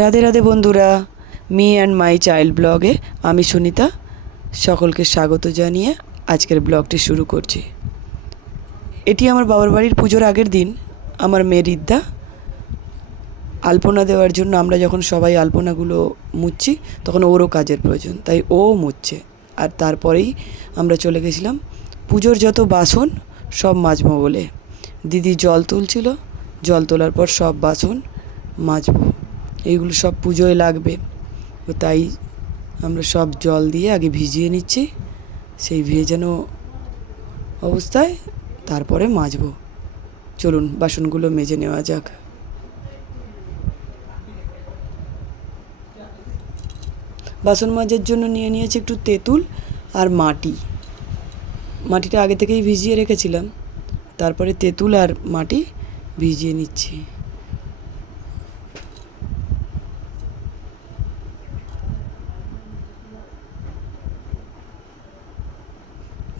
রাধে রাধে বন্ধুরা, me and my child ব্লগে আমি সুনিতা সকলকে স্বাগত জানিয়ে আজকের ব্লগটি শুরু করছি। এটি আমার বাবার বাড়ির পুজোর আগের দিন। আমার মেয়ে রিদ্দা আলপনা দেওয়ার জন্য আমরা যখন সবাই আলপনাগুলো মুছছি তখন ওরও কাজের প্রয়োজন, তাই ও মুছছে। আর তারপরেই আমরা চলে গেছিলাম পুজোর যত বাসন সব মাজবো বলে। দিদি জল তুলছিল, জল তোলার পর সব বাসন মাজবো, এইগুলো সব পুজোয় লাগবে। তাই আমরা সব জল দিয়ে আগে ভিজিয়ে নিচ্ছি, সেই ভেজানো অবস্থায় তারপরে মাজবো। চলুন বাসনগুলো মেজে নেওয়া যাক। বাসন মাজার জন্য নিয়ে নিয়েছি একটু তেঁতুল আর মাটিটা আগে থেকেই ভিজিয়ে রেখেছিলাম, তারপরে তেঁতুল আর মাটি ভিজিয়ে নিচ্ছি।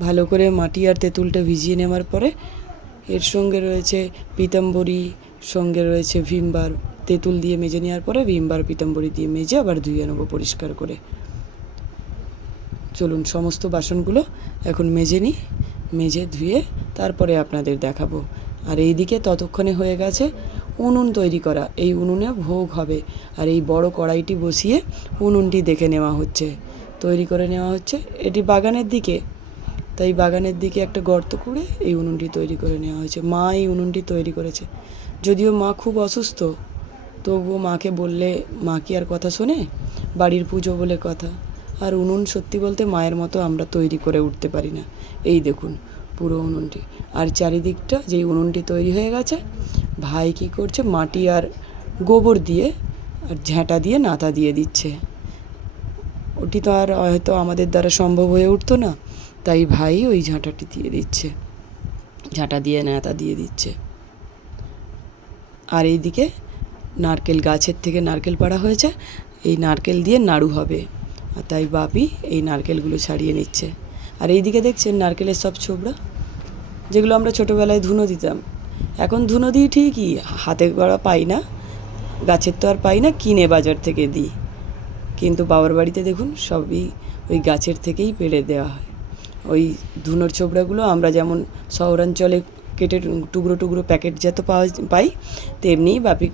ভালো করে মাটি আর তেঁতুলটা ভিজিয়ে নেওয়ার পরে এর সঙ্গে রয়েছে পিতাম্বরী, সঙ্গে রয়েছে ভিমবার। তেঁতুল দিয়ে মেজে নেওয়ার পরে ভিমবার পিতাম্বরী দিয়ে মেজে আবার ধুয়ে নেবো পরিষ্কার করে। চলুন সমস্ত বাসনগুলো এখন মেজে নিই, মেজে ধুয়ে তারপরে আপনাদের দেখাবো। আর এইদিকে ততক্ষণে হয়ে গেছে উনুন তৈরি করা। এই উনুনে ভোগ হবে, আর এই বড় কড়াইটি বসিয়ে উনুনটি দেখে নেওয়া হচ্ছে, তৈরি করে নেওয়া হচ্ছে। এটি বাগানের দিকে, তাই বাগানের দিকে একটা গর্ত করে এই উনুনটি তৈরি করে নেওয়া হয়েছে। মা এই উনুনটি তৈরি করেছে। যদিও মা খুব অসুস্থ, তবুও মাকে বললে মা কি আর কথা শোনে? বাড়ির পুজো বলে কথা। আর উনুন সত্যি বলতে মায়ের মতো আমরা তৈরি করে উঠতে পারি না। এই দেখুন পুরো উনুনটি, আর চারিদিকটা যেই উনুনটি তৈরি হয়ে গেছে, ভাই কি করছে মাটি আর গোবর দিয়ে আর ঝাঁটা দিয়ে নাতা দিয়ে দিচ্ছে। ওটি তো আর হয়তো আমাদের দ্বারা সম্ভব হয়ে উঠতো না, তাই ভাই ওই ঝাঁটাটি দিয়ে দিচ্ছে, ঝাঁটা দিয়ে ন্যাতা দিয়ে দিচ্ছে। আর এইদিকে নারকেল গাছের থেকে নারকেল পাড়া হয়েছে, এই নারকেল দিয়ে নাড়ু হবে, আর তাই বাপি এই নারকেলগুলো ছাড়িয়ে নিচ্ছে। আর এইদিকে দেখছেন নারকেলের সব ছোবড়া, যেগুলো আমরা ছোটোবেলায় ধুনো দিতাম। এখন ধুনো দিই ঠিকই, হাতে করা পাই না, গাছের তো আর পাই না, কিনে বাজার থেকে দিই। কিন্তু বাবার বাড়িতে দেখুন সবই ওই গাছের থেকেই পেড়ে দেওয়া হয়। ওই ধুনোর ছোবড়াগুলো আমরা যেমন শহরাঞ্চলে কেটে টুকরো টুকরো প্যাকেট যত পাই, তেমনিই বাপি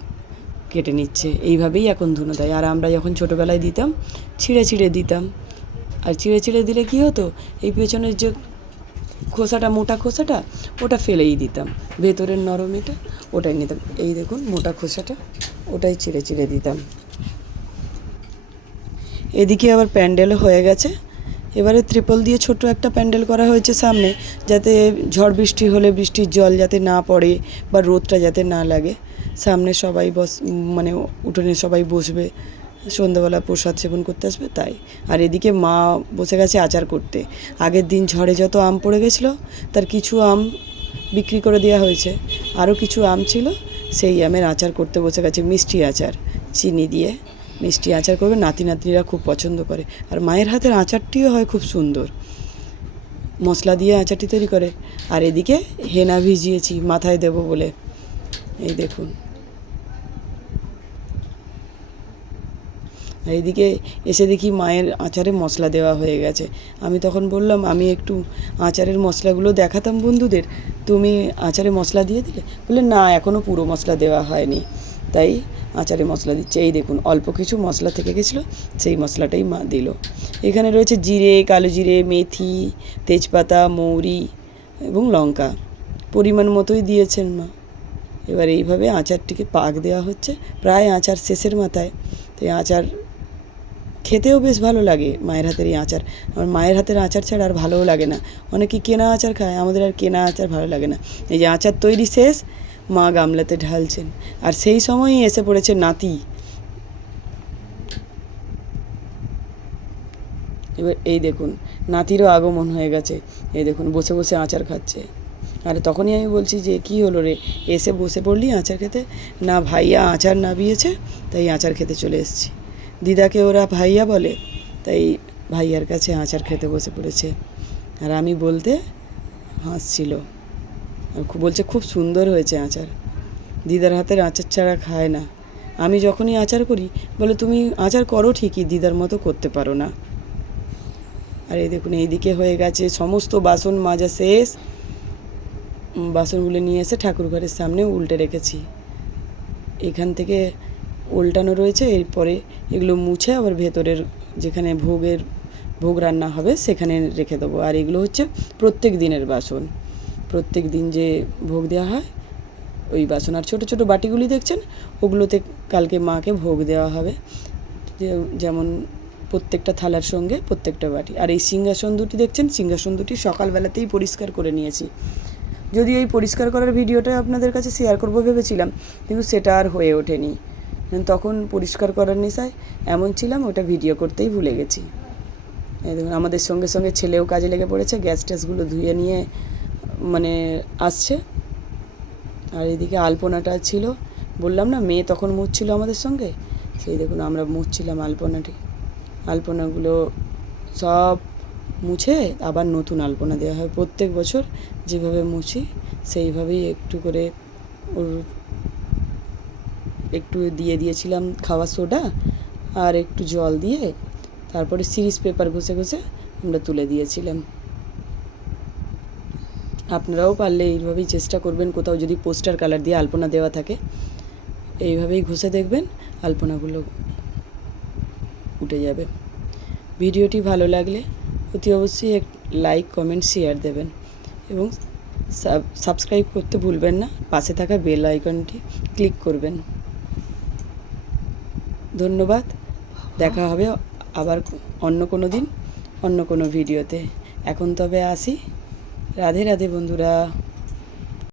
কেটে নিচ্ছে। এইভাবেই এখন ধুনো দেয়। আর আমরা যখন ছোটোবেলায় দিতাম ছিঁড়ে ছিঁড়ে দিতাম। আর ছিঁড়ে ছিঁড়ে দিলে কী হতো, এই পেছনের যে খোসাটা, মোটা খোসাটা, ওটা ফেলেই দিতাম, ভেতরের নরম এটা ওটাই নিতাম। এই দেখুন মোটা খোসাটা, ওটাই ছিঁড়ে ছিঁড়ে দিতাম। এদিকে আবার প্যান্ডেলও হয়ে গেছে। এবারে ত্রিপল দিয়ে ছোট একটা প্যান্ডেল করা হয়েছে সামনে, যাতে ঝড় বৃষ্টি হলে বৃষ্টির জল যাতে না পড়ে বা রোদটা যাতে না লাগে। সামনে সবাই মানে উঠোনে সবাই বসবে, সন্ধ্যাবেলা প্রসাদ সেবন করতে আসবে তাই। আর এদিকে মা বসে গেছে আচার করতে। আগের দিন ঝড়ে যত আম পড়ে গেছিলো, তার কিছু আম বিক্রি করে দেওয়া হয়েছে, আরও কিছু আম ছিল, সেই আমের আচার করতে বসে গেছে। মিষ্টি আচার, চিনি দিয়ে মিষ্টি আচার করবে, নাতি নাতনিরা খুব পছন্দ করে। আর মায়ের হাতের আচারটিও হয় খুব সুন্দর, মশলা দিয়ে আচারটি তৈরি করে। আর এদিকে হেনা ভিজিয়েছি মাথায় দেব বলে, এই দেখুন। আর এইদিকে এসে দেখি মায়ের আচারে মশলা দেওয়া হয়ে গেছে। আমি তখন বললাম আমি একটু আচারের মশলাগুলো দেখাতাম বন্ধুদের, তুমি আচারে মশলা দিয়ে দিলে? বললে না, এখনও পুরো মশলা দেওয়া হয়নি, তাই আচারে মশলা দিচ্ছে। এই দেখুন অল্প কিছু মশলা থেকে গেছিলো, সেই মশলাটাই মা দিল। এখানে রয়েছে জিরে, কালো জিরে, মেথি, তেজপাতা, মৌরি এবং লঙ্কা, পরিমাণ মতোই দিয়েছেন মা। এবার এইভাবে আচারটিকে পাক দেওয়া হচ্ছে, প্রায় আচার শেষের মাথায়। তাই আচার খেতেও বেশ ভালো লাগে মায়ের হাতের এই আচার। আমার মায়ের হাতের আচার ছাড়া আর ভালোও লাগে না। অনেকে কেনা আচার খায়, আমাদের আর কেনা আচার ভালো লাগে না। এই যে আচার তৈরি শেষ, মা গামলাতে ঢালছেন, আর সেই সময়ই এসে পড়েছে নাতি। এবার এই দেখুন নাতিরও আগমন হয়ে গেছে, এই দেখুন বসে বসে আচার খাচ্ছে। আর তখনই আমি বলছি যে কী হলো রে, এসে বসে পড়লি আচার খেতে? না, ভাইয়া আচার নাবিয়েছে, তাই আচার খেতে চলে এসেছি। দিদাকে ওরা ভাইয়া বলে, তাই ভাইয়ার কাছে আচার খেতে বসে পড়েছে। আর আমি বলতে হাসছিল, আর বলছে খুব সুন্দর হয়েছে আচার। দিদার হাতের আচার ছাড়া খায় না, আমি যখনই আচার করি বলে তুমি আচার করো ঠিকই, দিদার মতো করতে পারো না। আর এই দেখুন এইদিকে হয়ে গেছে, সমস্ত বাসন মাজা শেষ। বাসনগুলো নিয়ে এসে ঠাকুর ঘরের সামনে উল্টে রেখেছি। এখান থেকে উল্টানো রয়েছে, এরপরে এগুলো মুছে আবার ভেতরের যেখানে ভোগ রান্না হবে সেখানে রেখে দেবো। আর এগুলো হচ্ছে প্রত্যেক দিনের বাসন, প্রত্যেক দিন যে ভোগ দেওয়া হয় ওই বাসন। আর ছোটো ছোটো বাটিগুলি দেখছেন, ওগুলোতে কালকে মাকে ভোগ দেওয়া হবে, যেমন প্রত্যেকটা থালার সঙ্গে প্রত্যেকটা বাটি। আর এই সিংহাসন দুটি দেখছেন, সিংহাসন দুটি সকালবেলাতেই পরিষ্কার করে নিয়েছি। যদিও এই পরিষ্কার করার ভিডিওটা আপনাদের কাছে শেয়ার করবো ভেবেছিলাম, কিন্তু সেটা আর হয়ে ওঠেনি। তখন পরিষ্কার করার নেশায় এমন ছিলাম, ওটা ভিডিও করতেই ভুলে গেছি। এই দেখুন আমাদের সঙ্গে সঙ্গে ছেলেও কাজে লেগে পড়েছে, গ্যাস ট্যাসগুলো ধুয়ে নিয়ে মানে আসছে। আর এদিকে আলপনাটা ছিল, বললাম না মেয়ে তখন মুছছিল আমাদের সঙ্গে, সেই দেখুন আমরা মুছছিলাম আলপনাগুলো সব মুছে আবার নতুন আলপনা দেওয়া হয়। প্রত্যেক বছর যেভাবে মুছি সেইভাবেই একটু করে ওর একটু দিয়ে দিয়েছিলাম খাওয়ার সোডা আর একটু জল দিয়ে, তারপরে সিরিজ পেপার ঘষে ঘষে আমরা তুলে দিয়েছিলাম। আপনারাও পারলে এইভাবেই চেষ্টা করবেন, কোথাও যদি পোস্টার কালার দিয়ে আলপনা দেওয়া থাকে এইভাবেই ঘষে দেখবেন, আলপনাগুলো উঠে যাবে। ভিডিওটি ভালো লাগলে অতি অবশ্যই এক লাইক কমেন্ট শেয়ার দেবেন এবং সাবস্ক্রাইব করতে ভুলবেন না, পাশে থাকা বেল আইকনটি ক্লিক করবেন। ধন্যবাদ, দেখা হবে আবার অন্য কোনো দিন অন্য কোনো ভিডিওতে। এখন তবে আসি, রাধে রাধে বন্ধুরা।